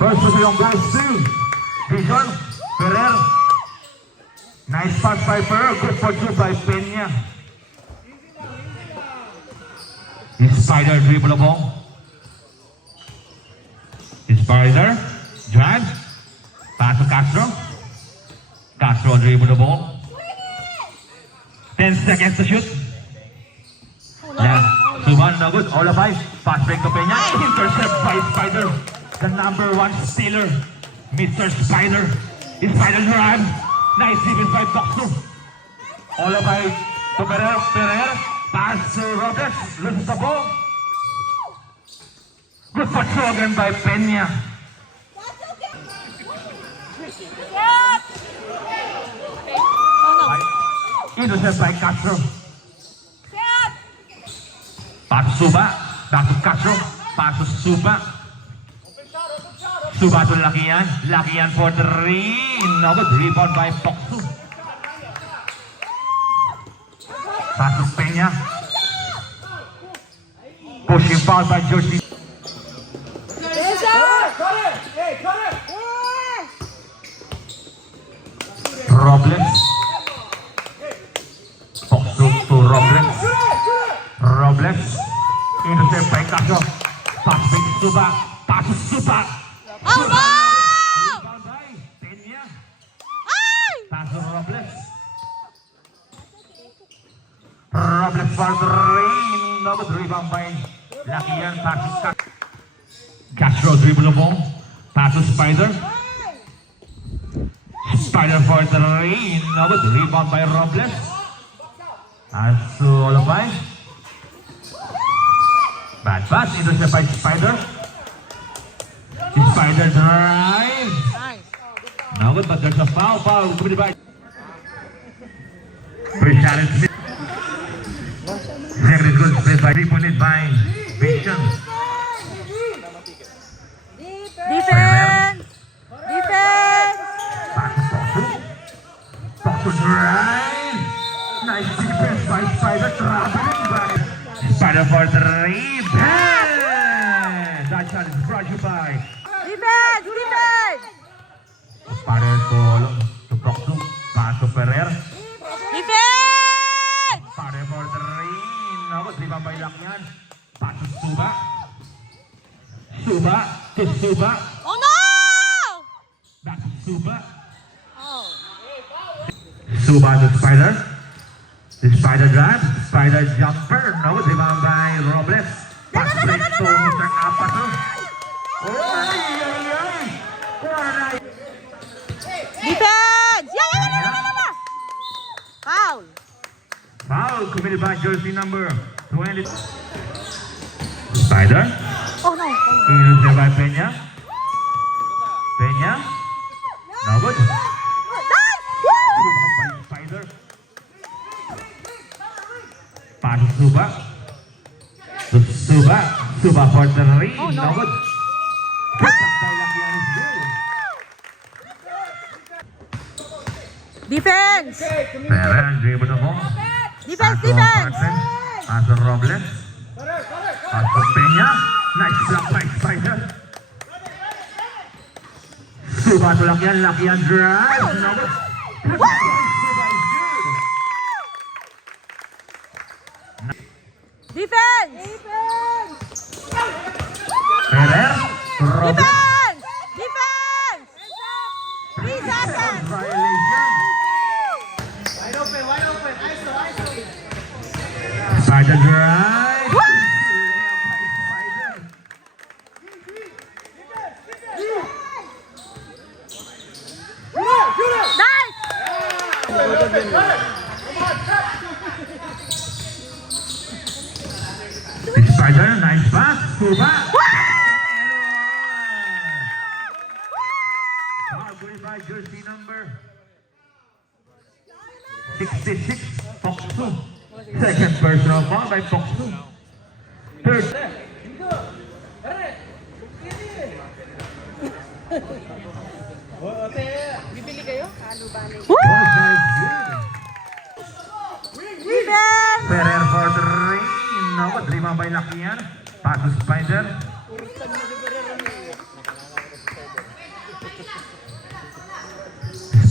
First position goes to Vision Ferrer. Nice pass by Ferrer. Good for two by Peña. Spider dribble the ball. Spider drive. Pass to Castro. Castro dribble the ball. 10 seconds to shoot. Yeah. Suban, no good. All of five. Pass break to Peña. Intercept by Spider. The number one stealer. Mr. Spider. Spider drive. Nice defense by Boxu. All of five to Ferrer. Pass to Robles. Loses the ball. Good for two again by Peña. Intercept by Castro. Pass to Suba. Back to Castro. Pass to Suba. Suba to Lakian. Lakian for three. No good. Rebound by Boxu. Pass to Peña. Pushing foul by Jersey. Robles. Boxu to Robles. Robles. Intercept by Castro. Pass by Suba. Pass to Suba. Oh no! Rebound by Peña. Pass to Robles. Robles for three. No good. Rebound by Lakian. Pass to Castro. Castro dribble the ball. Pass to Spider. Spider for three. No good. Rebound by Robles. Pass to Olopay. Bad pass. Intercept by Spider. Spider drive. No good, but there's a foul. Foul committed by Prishad Smith. Second is good. Played by 3-pointed by Vision. Defense! Defense! Pass to Boxu. Boxu drive. Nice defense by Spider. Traveling by Spider for three. Bang! That shot is brought to you by Defense! Defense! Spider to Boxu. Pass to Ferrer. Defense! Spider for three. No good. Rebound by Lakian. Pass to Suba. Suba to Suba. Oh no! Back to Suba. Oh. Suba to Spider. The Spider drive. Spider jumper. No good. Rebound by Robles. Pass to Mr. Apato. Defense! Yeah! Foul! Foul committed by jersey number 20. Spider. Oh no! Intercept by Peña. Peña. No good. Nice! Woo! By Spider. Pass to Suba. To Suba. Suba for three. Oh, no. No good. Put up by Lakian is good. Defense! Ferrer dribble the ball. Defense! Pass to Defense! Martin. Pass to Robles. Pass to Peña. Nice block by Spider. Suba to Lakian. Lakian drive. No good. Put up by Suba is good. Defense! Ferrer. Robles. Defense! Defense! 3 seconds! Violation. Wide open, ISO. Spider drive. Woo! Nice! Spider, nice pass. Suba. Foul going by jersey number 66, Boxu. Second personal foul by Boxu. Third. Bibili kayo? Woo! Good. Defense! Ferrer for three. No, but rebound by Lakian. Pass to Spider.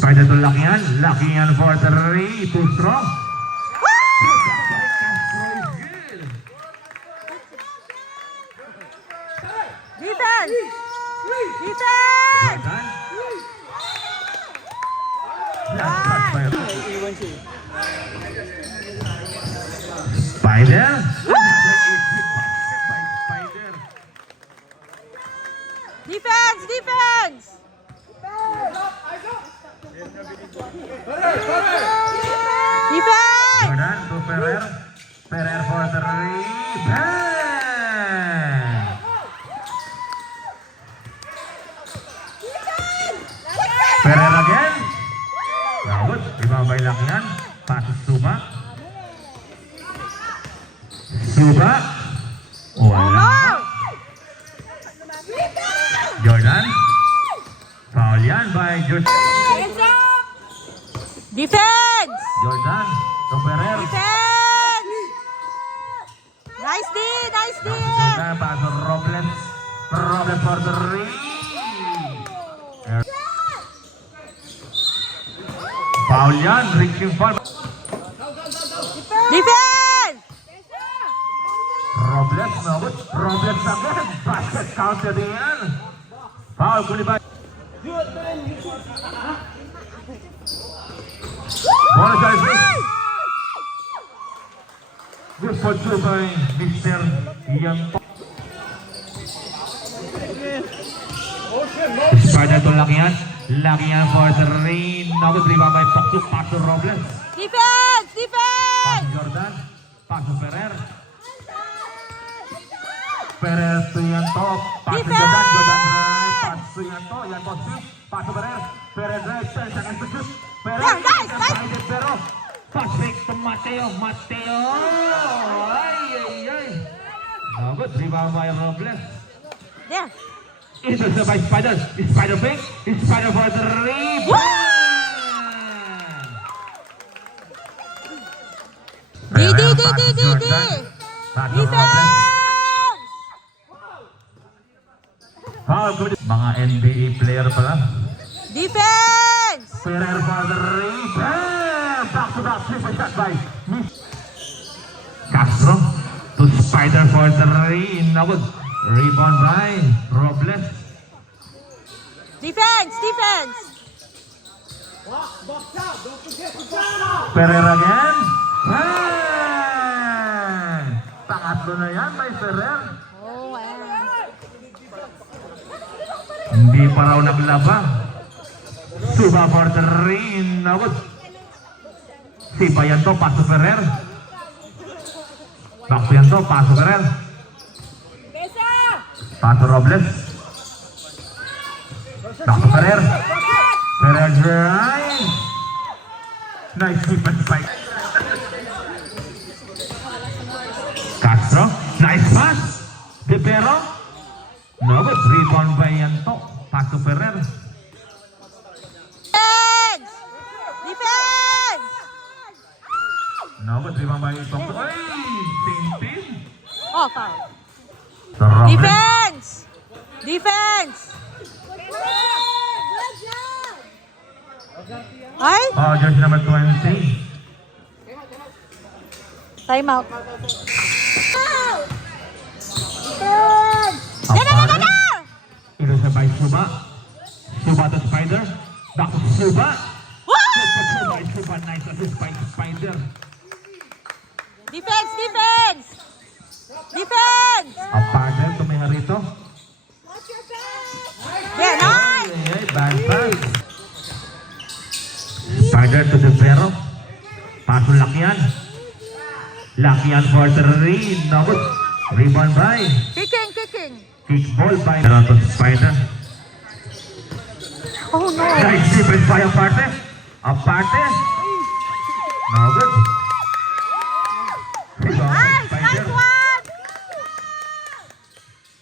Spider to Lakian. Lakian for 3. Too strong. Defense! Defense! Jordan. Last shot by Spider. Spider. Defense! Defense! Defense! Jordan to Ferrer. Ferrer for 3. Bang! Ferrer again. Good. Rebound by Lakian. Pass to Suba. Suba. Wala. Oh! Jordan. Foul yan by Jordan. Defense! Jordan to Ferrer. Defense! Nice D! Nice D! Jordan pass to Robles. Robles for 3. Foul yan. Reaching foul. Defense! Robles, no good. Robles again. Basket counter din yan. Foul kunin by. Ball service. Good for two by Mr. Ian. Spider to Lakian. Lakian for 3. No good. Rebound by Poktuk. Pass to Robles. Defense! Pass Defense! to Jordan. Pass to Ferrer. Ferrer to Yanto. Pass to Jordan. Jordan right. Pass to Yanto. Yanto sweep. Pass to Ferrer. Ferrer drive. 10 seconds to shoot. Ferrer. Yeah, nice, nice. Excited, pero pass fake to Mateo. Mateo. Ay, ay, ay. No good. Rebound by Robles. There. Intercept by Spider. Spider fake. Spider for 3. Woo! D, D, D, D, D, D. Pass to Robles. Defense! Foul good. Mga NBA player pala. Defense! Ferrer for 3. Bam! Back to back. Triple shot by Miss Castro to Spider for 3. No good. Rebound by Robles. Defense! Defense! Ferrer again. Bang! Pangatlo na yan by Ferrer. Oh, Hindi pa raw naglaba. Suba for 3. No good. Si Payanto, pass to Ferrer. Back to Yanto, pass to Ferrer. Pass to Robles. Back to Ferrer. Ferrer drive. Nice defense by Castro. Nice pass. De Pero. No good. Rebound by Yanto. Pass to Ferrer. Defense! Defense! No good. Rebound by Yanto. Ay! Same team. Oh, foul. To Robles. Defense! Defense! Ay! Oh, jersey number 20. Time out. Apart. Intercept by Suba. Suba to Spider. Back to Suba. Suba, Suba. Nice assist by Spider. Defense! Defense! Defense! Apart din. Tumiha rito. Yeah, nice! Ay, bad pass. Spider to De Pero. Pass to Lakian. Lakian for 3. No good. Rebound by. Kicking, kicking. Kick ball by. To Spider. Oh no. Nice defense by Aparte. Aparte. No good. Rebound by Nice! Nice Spider. one!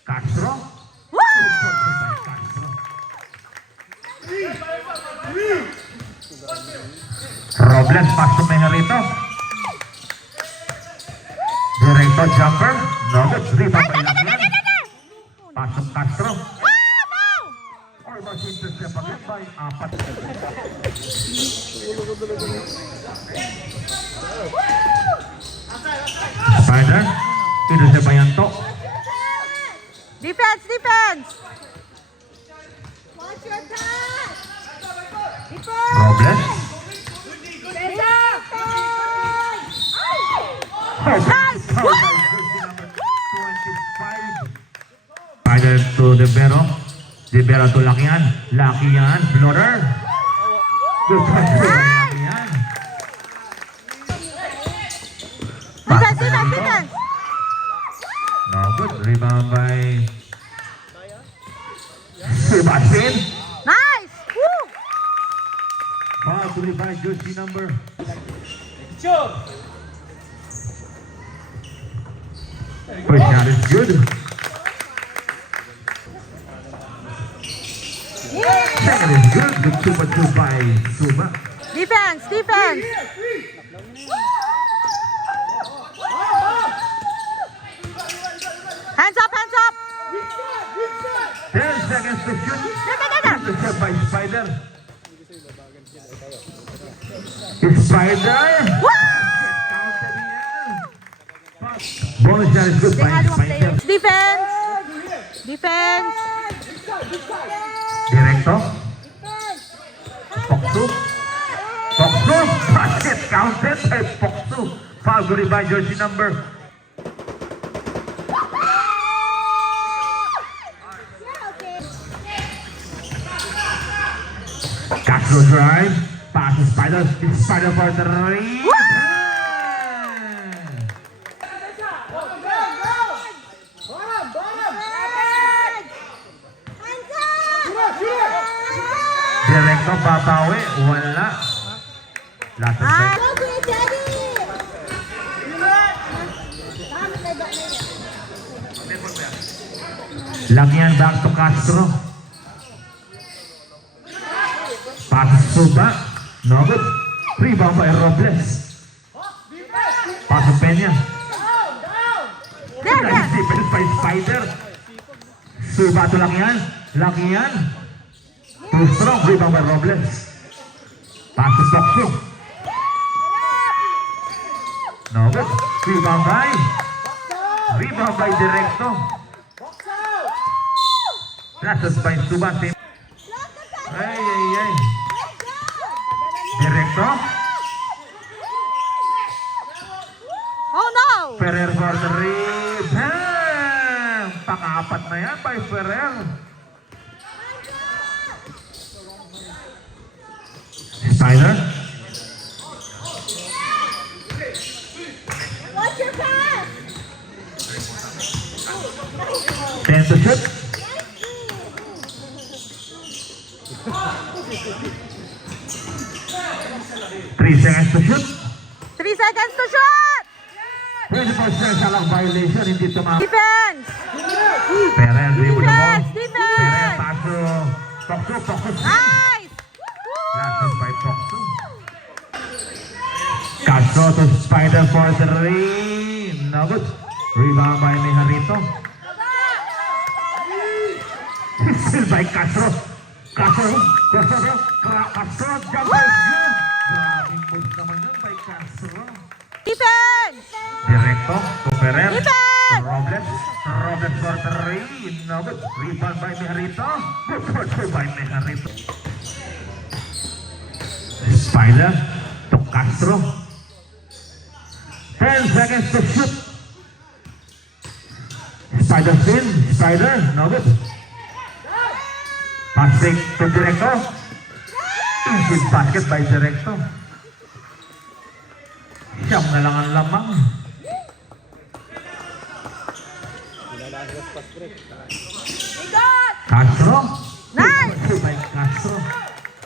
Castro. Woo! Castro. Robles, pass to Mengarito. Directo jumper. No good. Rebound by Lakian. Pass to Castro. Ah, no! Almost was intercepted again by Apat. Spider, intercept by Yanto. Defense, defense. Robles. Nice! Foul by jersey number 25. Spider to De Vera to Lakian. Lakian, floater. Good pass by Lakian. Defense, defense, defense. No good. Rebound by Sebastian. Nice! Woo! Foul to by jersey number. First shot is good. Second is good. Good 2-2 by Suba. Defense, defense. Hands up, hands up. 10 seconds to shoot. Intercept by Spider. Spider. Counter here. Bonus shot is good by Spider. Defense. Defense. Directo. Poksu. Poksu. Basket counted by Poksu. Foul good by jersey number. Castro drive. Pass to Spider. Spider for the three. Directo babawi. Wala. Last Ah. set. Lagyan back to Castro. Pass to Suba. No good. Rebound by Robles. Pass to Peña. There, Nice there. defense by Spider. Suba to Lakian. Lakian. Too strong. Rebound by Robles. Pass to Poksu. No good. Rebound by Directo. Lasas by Suba. Ay. Directo. Oh no. Ferrer for the rebound. Pang-apat na yan by Ferrer. Spider. What's your pass? 10 to shoot. Three seconds to shoot. 3 seconds to shoot. 20% salang violation. Hindi tumama. Defense. Ferrer dribble the ball. Defense. Ferrer paso. Poksu. Nice. Lasas by Poksu. Castro to Spider for the three. No good. Rebound by Mijarito. Still by Castro. Castro. Jump is good. Grabing moves naman yun by Castro. Defense. Directo to Ferrer. Defense. Robles for the three. No good. Rebound by Mijarito. Good for two by Mijarito. Spider to Castro. 10 seconds to shoot. Spider spin. Spider. No good. Passing to Directo. Easy basket by Directo. Siyam na lang ang lamang. Castro. Nice. Two by Castro.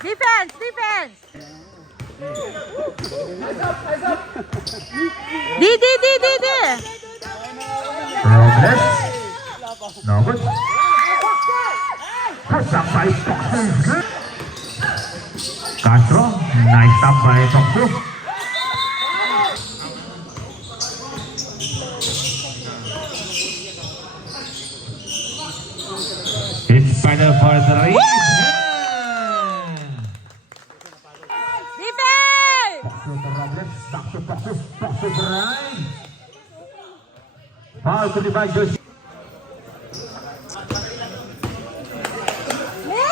Defense. Defense. D. Robles. No good. Push up by Poksu. Good. Castro. Nice stop by Poksu. It's Spider for three. drive. Foul to the back, jersey.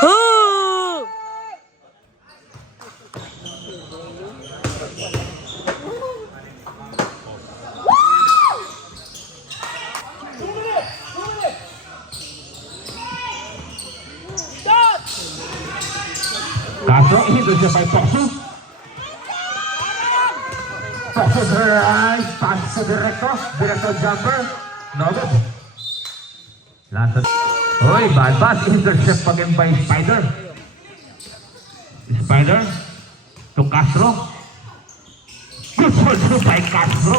Ooh! Castro, intercepted by Toxu. Toxu drive, pass to Director jumper. No good. Last. Oy, bad pass, intercept again by Spider. Spider to Castro. Good hold by Castro.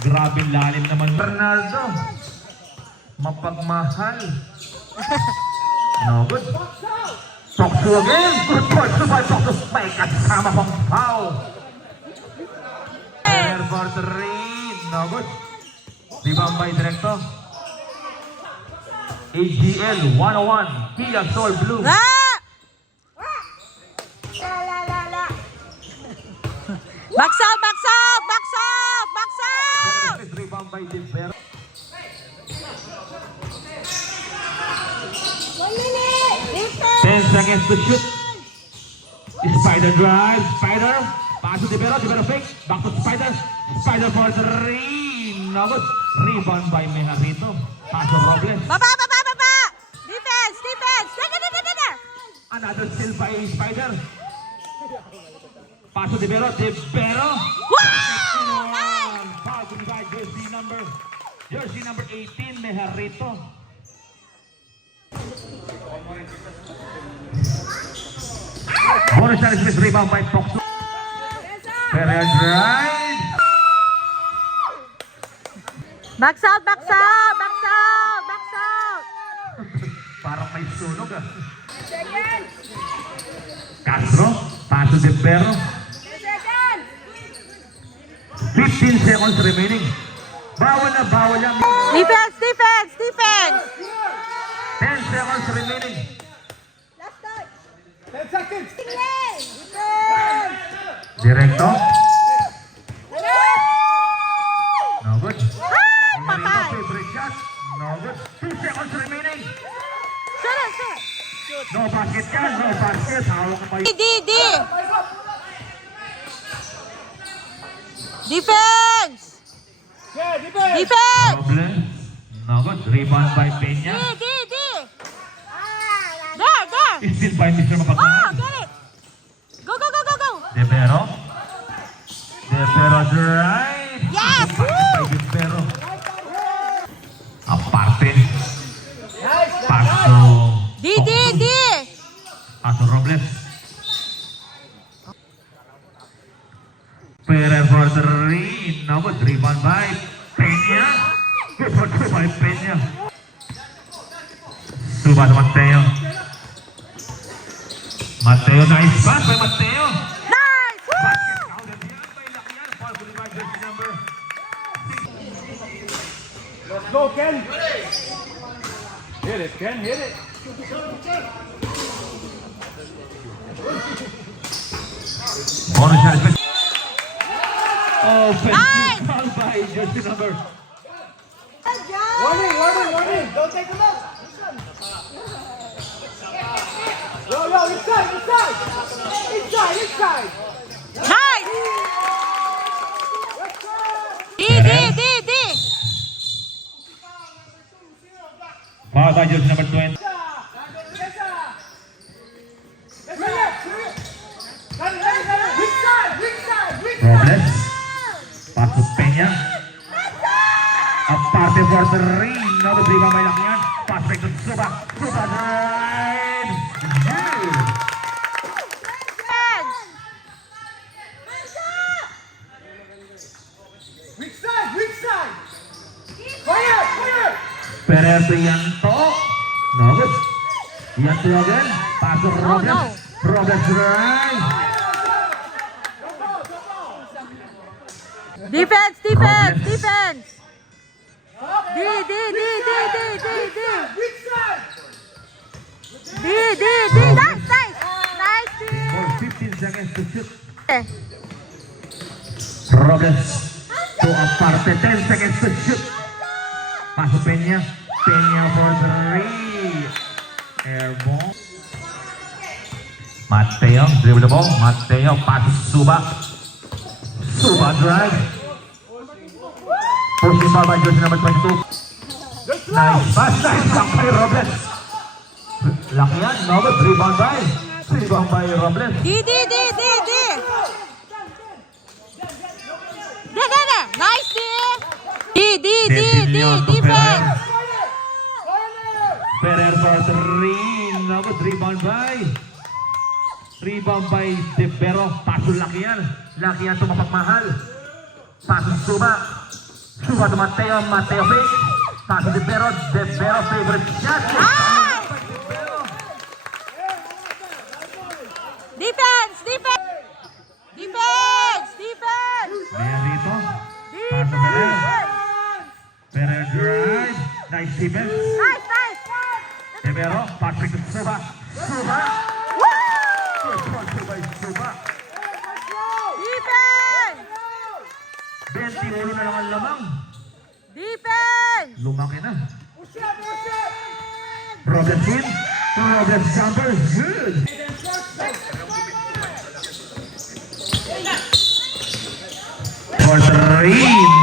Grabe lalim naman. Bernardo. Mapagmahal. No good. Toxu again. Good hold by Toxu. May kasama pang foul. Air for three. No good. Rebound by Directo. AGL 101. Kia Soul Blue. Ah! Box out, box out, box out, box out! Rebound by Dilbero. 10 seconds to shoot. Spider drive. Spider. Pass to Dilbero. Dilbero fake. Back to Spider. Spider for three. No good. Rebound by Mejarito. Pass to Robles. Baba, baba, baba! Defense, defense! There! Another steal by Spider. Pass to Dilbero. Dilbero. Wow! Nice! Foul to by jersey number 18, Mejarito. Bonus challenge miss, rebound by Toxu. Pereira drive. Box out, box out, box out, box out! Parang may sunog ah. Castro, pass to Dilbero. 15 seconds remaining. Bawal yan. Defense, defense, defense! 10 seconds remaining. 10 seconds. Directo. No good. Ah, Mejarito patay! favorite shot. No good. 2 seconds remaining. Shoot it, shoot! No basket yan. No basket. Hawak pa D, D! Defense! Yeah, defense. Defense! Problem. No good. Rebound by D, Peña. D, D! There! Still by Mr. Oh, Mapagmahal. get it! Go, go, go, go, go! Dilbero. Dilbero drive. Yes! By Woo! Dilbero. Aparte. Nice. Paso. D, D, D! Paso Robles. Pereira for three. No good. Rebound by Peña. Good for two by Peña. Suba to Mateo. Mateo, nice pass by Mateo. Nice! Woo! Basket counted yan by Lakian. Foul to the by jersey number. Let's go, Ken. Hit it, Ken. Hit it. Bonus shot. Oh, Nice! foul by jersey number. Warning, warning, warning. Don't take him out. Yo, inside, inside. Inside, inside. Nice! D, D, D, D! Foul by jersey number 20. Robles. Pass to Peña. Aparte for three. No good. Rebound by Lakian. Pass back to Suba. Suba drive. Good. Defense! Weak side, weak side. Fire, fire. Pereira to Yanto. No good. Yanto again. Pass to Robles. no. Robles drive. Defense, defense, defense! D, D, D, D, D, D, D! Weak side. D, D, D! Nice, nice! Nice! For 15 seconds to shoot. Eh, Robles to aparte. 10 seconds to shoot. Pasok Peña. Peña for 3. Airball. Mateo, dribble the ball. Mateo, pasok Suba. Suba drive. Pushing ball by jersey number 22. Nice pass. Nice block by Robles. Laki yan. Robert, rebound by. Rebound by Robles. D. Nice, D. Defense. Ferrer for 3. Robert, rebound by De Pero. Paso laki yan. Laki yan tumapagmahal. Paso Suba. Suba to Mateo. Mateo fake. Paso De Pero. De Pero favorite shot. Defense. Merito. Paso Ferrer. Ferrer drive. Nice defense. Nice. De Pero. Patrick Suba. Suba. First one by Suba. Defense. 21 na lang ang lamang. Defense. Lumaki na. Robles in. Robles jumper. Good. For 3.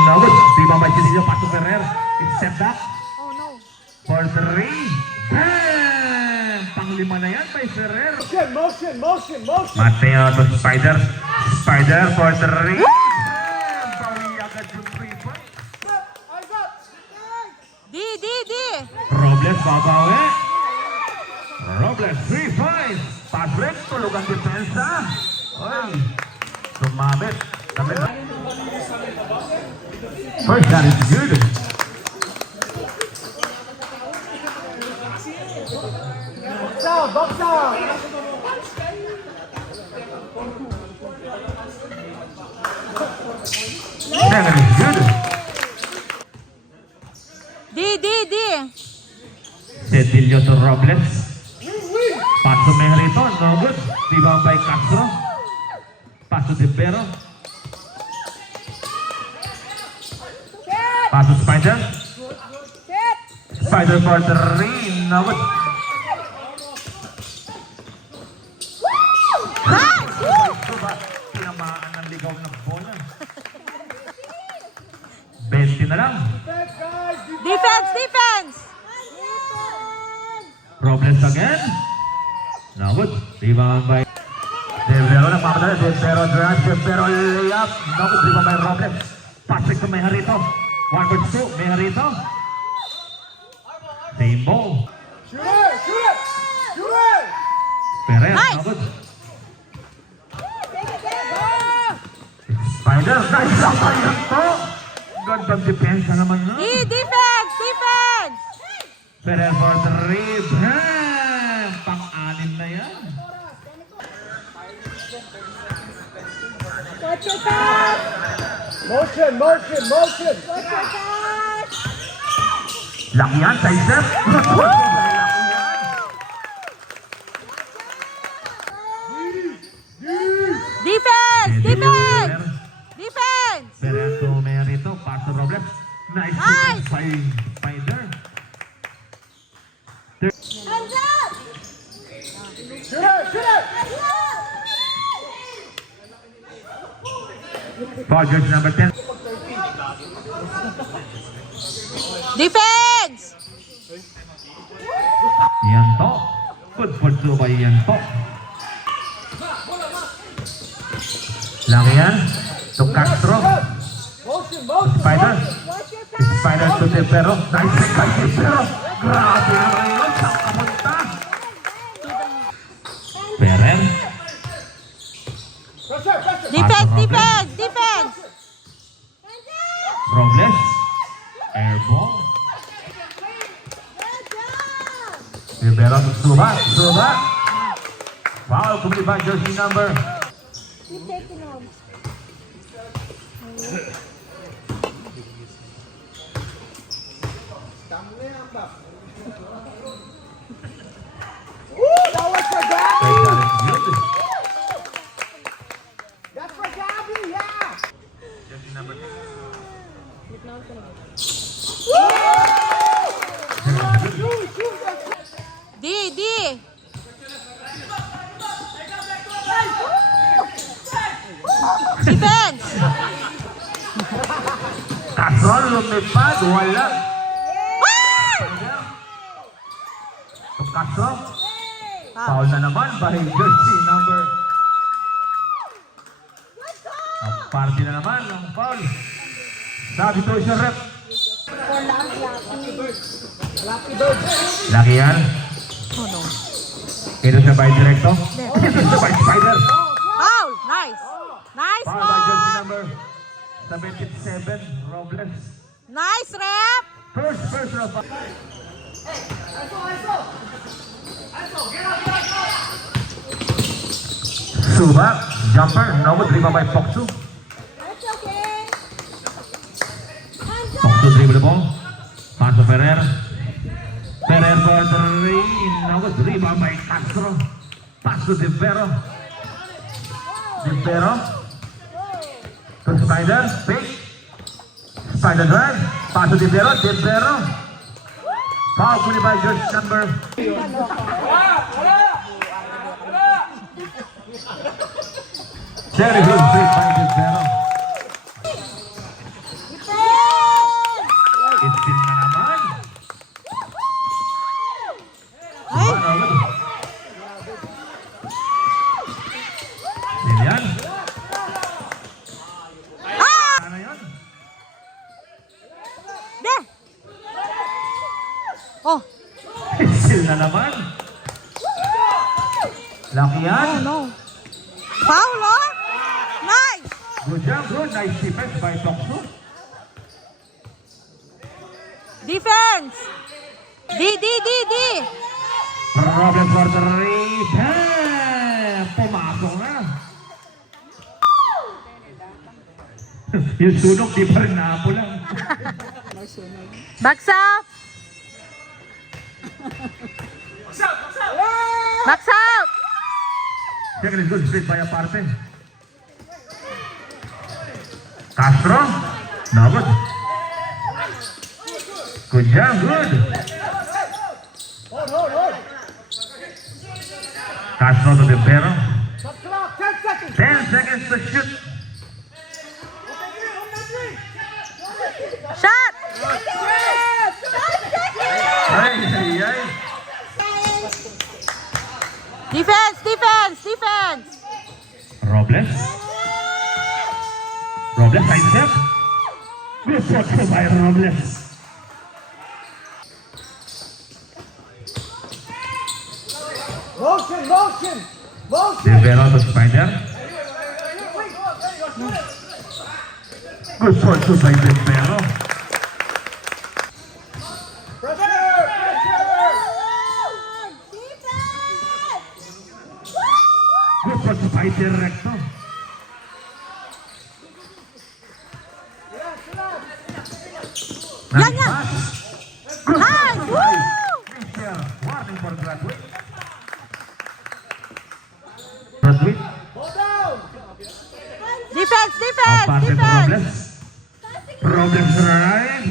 No good. Rebound by Cedillo. Paso Ferrer. It's step back. Oh no. For 3. Bam! Pang-5 na yan by Ferrer. Motion. Mateo to Spider. Spider for 3. Bam! Bawi agad yung 3 point. D. Robles babawi. Robles 3-5. Pass break. Tulog ang depensa. Oy. Sumabit. First shot is good. Box down. Second is good. D. Cedillo to Robles. Paso Merito. No good. Rebound by Castro. Paso De Pero. Paso Spider. Spider for 3. No good. Tinamaan ng ligaw ng bola. 20 na lang. Defense. Robles again. No good. Rebound by De Pero. Nagmamadala. De Pero drive. De Pero layup. No good. Rebound by Robles. Patrick to Mejarito. 1-2. Mejarito. Same ball. Shoot it. Perez. Nice. No good. Spider. Nice shot by Yanto. Gandang depensa naman na. Defense. Perez for 3. Bam! Pang-anim na yan. Motion. Laki yan sa isip. Defense. Perez to Merito. Paso Robles. Nice. Nice. By Spider. Shoot it. Foul jersey number 10. Defense. Yanto. Good for two by Yanto. Laki yan. To Castro. Motion. Spider. Spider to De Pero. Nice pick by De Pero. Grabe naman yun. Saan kapunta? Perez. Defense. Robles. Airball. Rivera to Suba. Foul committed by jersey number. That was for Gabby. First shot is good. That's for Gabby, yeah. Jersey number 10. Defense! Castro, lumipad, wala. Ah! To Castro. Foul na naman by jersey number. Party na naman ang foul. Sabi to siya rep. Laki yan. Oh no. Ito siya by directo. Ito siya by spider. Foul! Nice! Nice Foul by jersey one! number 77, Robles. Nice rep! First personal foul. Suba, jumper, no good, dribble by Poksu. Poksu dribble the ball. Pass to Ferrer. Ferrer for three, no good, dribble by Castro. Pass to De Vero. De Vero. To Spider, pick. Spider drive. Pass to De Vero, De Vero. Foul puli by jersey number. Very good pick by De Vero. Itin na naman. Ay! Suba, no good. Lilian. Ah! Ano yun? De! Oh! Still na naman. Laki yan. Oh no! Foul oh! Nice! Good job, good. Nice defense by Tokso. Defense! D! Problem for the race. Pumasok na. Yung sunog, di pa rin naapo lang. Bagsak! Bagsak! Second is good, split by aparte. Castro. No good. Good job, good. Castro to De Vero. 10 seconds to shoot. Shot! Ay, ay, ay. Defense! Robles. Robles, side step. Good shot by Robles. De Vero to Spider. Good shot by De Vero. Good shot by Directo. Yan, yan. pass. Good Nice! shot Woo! by Michelle. Warning for graduate. Graduate. Defense! Robles. Robles right.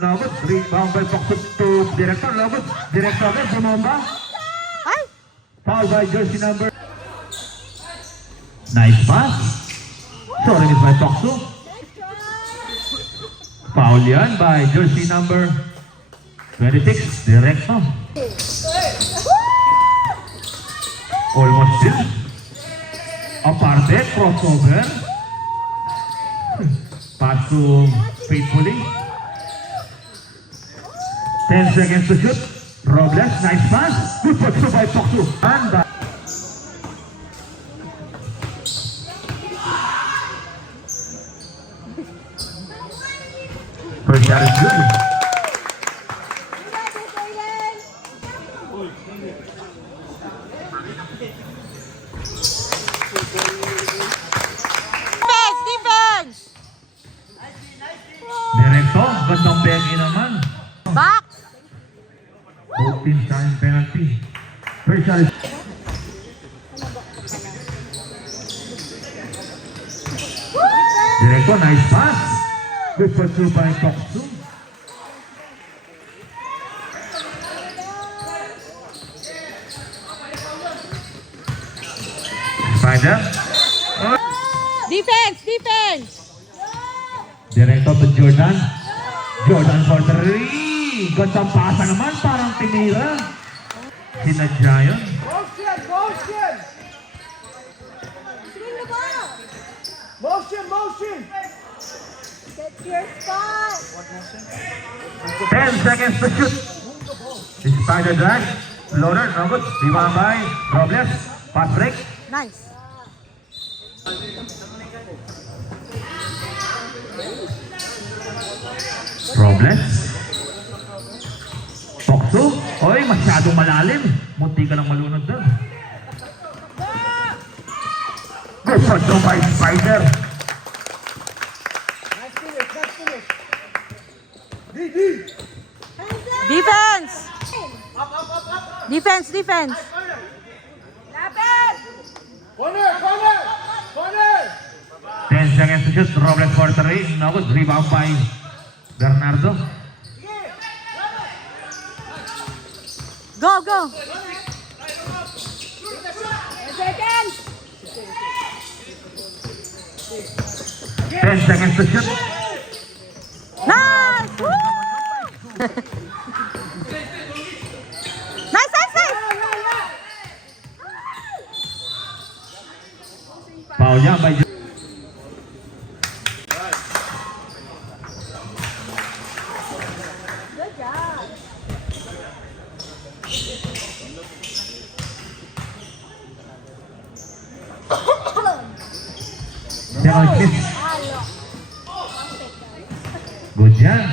No good. Rebound by Pokso to Director. No good. Director again. Sumamba. Ay! Foul by jersey number. Nice pass. Sorry, miss by Pokso. Foul yan by jersey number 26. Director. Almost still. Aparte, crossover. Pass to faithfully. 10 seconds to shoot. Robles, nice pass. Good pass by Pokso. And first shot is good. Defense! Direkto, gandang pengi naman. Back! 14 time penalty. First shot is Direkto, nice pass. Good pursue by Pokso. Spider. Oh. Defense, defense. Direkto to Jordan. Jordan for three. Gandang pasa naman, parang tinira. Sinadya yun. Motion, motion. Swing the ball. Motion, motion. Get to your spot. 10 seconds to shoot. Spider drag. Floater, no good. Rebound by Robles. Pass break. Nice. Robles. Pokso. Oy, masyadong malalim. Munti ka lang malunod doon. Good shot daw by Spider. Nice finish, nice finish. D. Hands up. Defense. Up, up, up, up. Defense, defense. Lapit. Corner, corner, corner. 10 seconds to shoot. Robles for three. No good. Rebound by Bernardo. Go, go. Seconds. 10 seconds to shoot. Nice! Woo! Nice, nice, nice! Foul niya by Good job. second kiss. Halo. Good yan.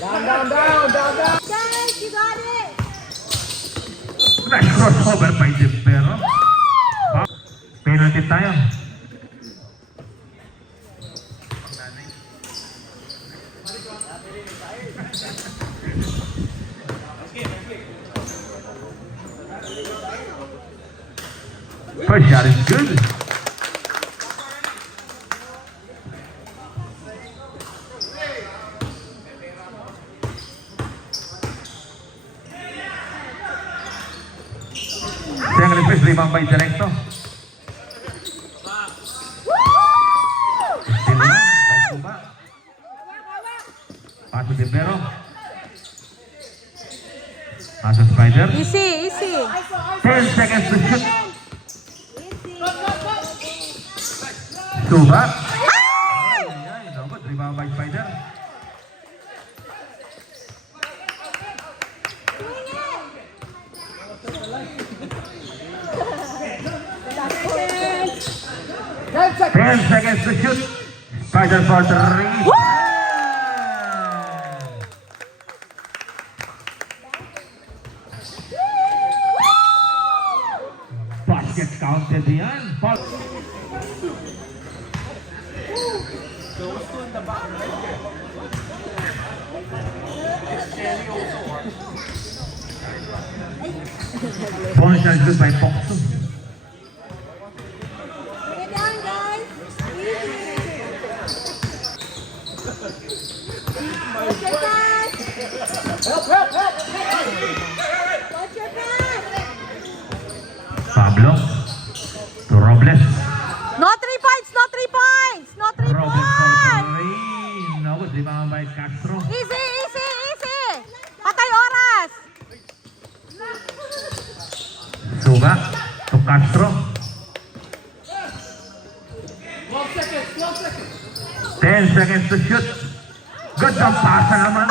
Down, down. Guys, you got it. Nice crossover by Dempero. Penalty tayo. First shot is good. Second request, rebound by Directo. Still lang, by Cuba. Paso Dempero. Paso Spider. Easy, easy. 10 seconds to shoot. Easy. Cuba. Ay, no good. Rebound by Spider. Swing it. 10 seconds. 10 seconds to shoot. Spider for three. Basket counted yan. Foul. Bonus shot is good by Pokso. Bring it down, guys. Easy. Watch your back. Help, help, help. Watch your back. Pablo to Robles. No 3 points, no 3 points, no 3 Robles for points. three. No good. Rebound by Castro. Easy, easy, easy. Patay oras. Suga to Castro. 12 seconds, 12 seconds. 10 seconds to shoot. Good ang pasa naman.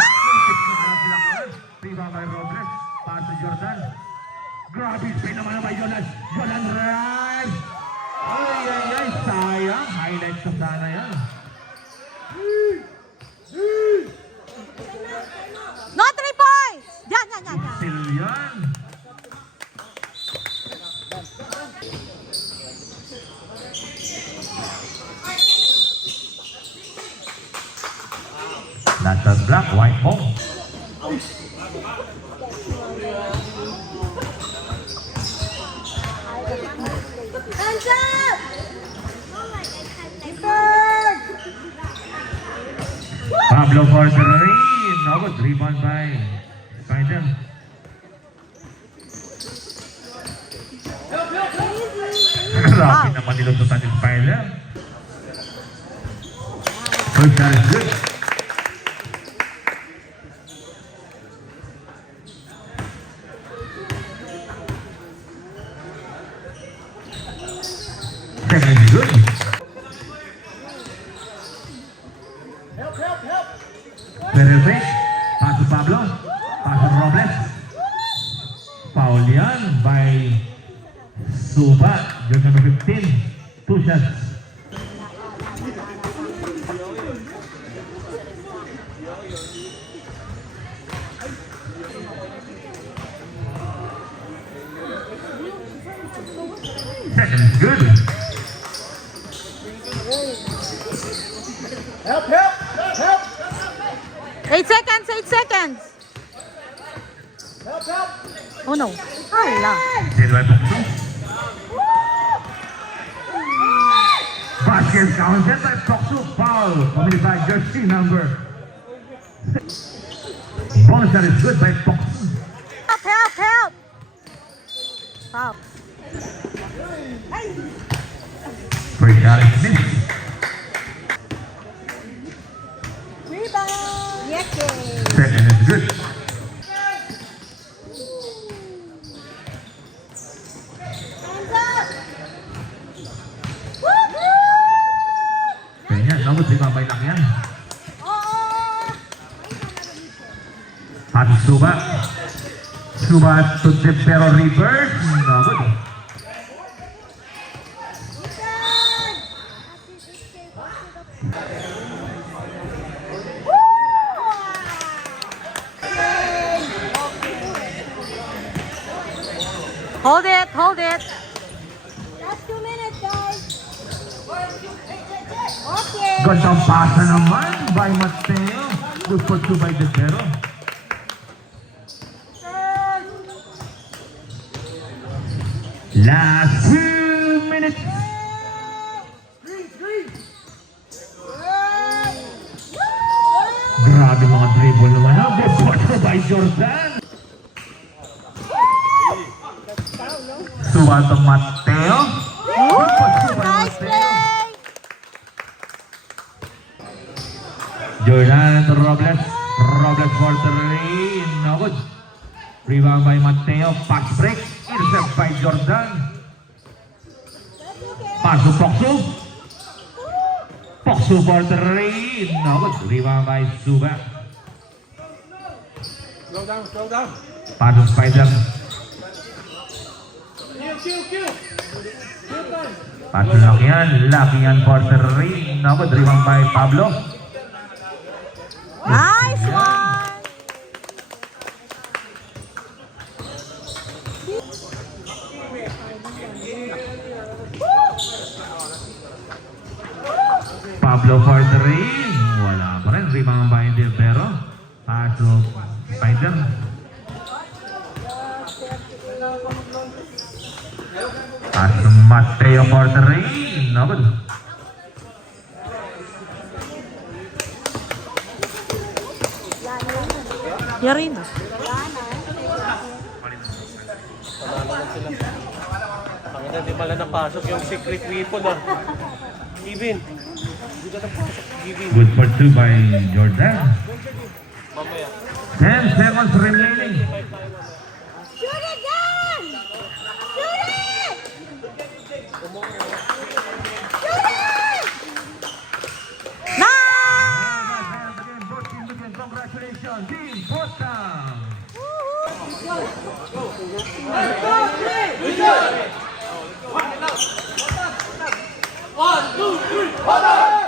Rebound by Robles. Pass to Jordan. Grabe spin naman by Jordan. Jordan drive. Ay, sayang. Highlight sa sana yan. No 3 points. Yan, yan, yan, yan. Still yan. Latar black, white home. Hands up. Bird. Pablo for three. No good. Rebound by Spider. Easy. Grabe naman nilusutan ni Spider. First shot is good. Second is good. Help, help, help. Perfect. Pass to Pablo. Pass to Robles. Foul yan by Suba. Jersey number 15. 2 shots. Second is good. Help, help, help. 8 seconds, 8 seconds. Help, help. Oh no. Wala. Silva Pukso. Basket counted by Pukso. Foul committed by jersey number. Bonus shot is good by Pukso. Help, help, help. Foul. First shot is missed. Rebound. Yes, Second is good. Hands up. Kaya nagot si Babay lang yan. Oh. Pass Suba. Suba to the pero reverse. Nagot. Hold it, hold it. Last 2 minutes, guys. Okay. Gandang pasa naman by Mateo. Good for two by De Pero. Last 2 minutes. Grabe mga dribble naman. Good for two by Jordan. Suwato Mateo. Good for two by Nice Mateo. play. Jordan to Robles. Robles for three. No good. Rebound by Mateo. Pass break. Intercept by Jordan. Pass to Pokso. Pokso for three. No good. Rebound by Suba. Slow down, slow down. Pass to Spider. Kill. Kill time. Pass to Lakian. Lakian for three. No good. Rebound by Pablo. Nice one. Pablo for three. Wala pa rin. Rebound by De Pero. Pass to Spider. Pass to Mateo for three. No good. Yarin na. Ang di pala napasok yung secret weapon ah. Kevin. Hindi ka napasok, Kevin. Good for two by Jordan. Mamaya. 10 seconds remaining. Shoot it down. Shoot it. Shoot it. Nice. Congratulations, Team Potsdam. One, two, three. Hold on.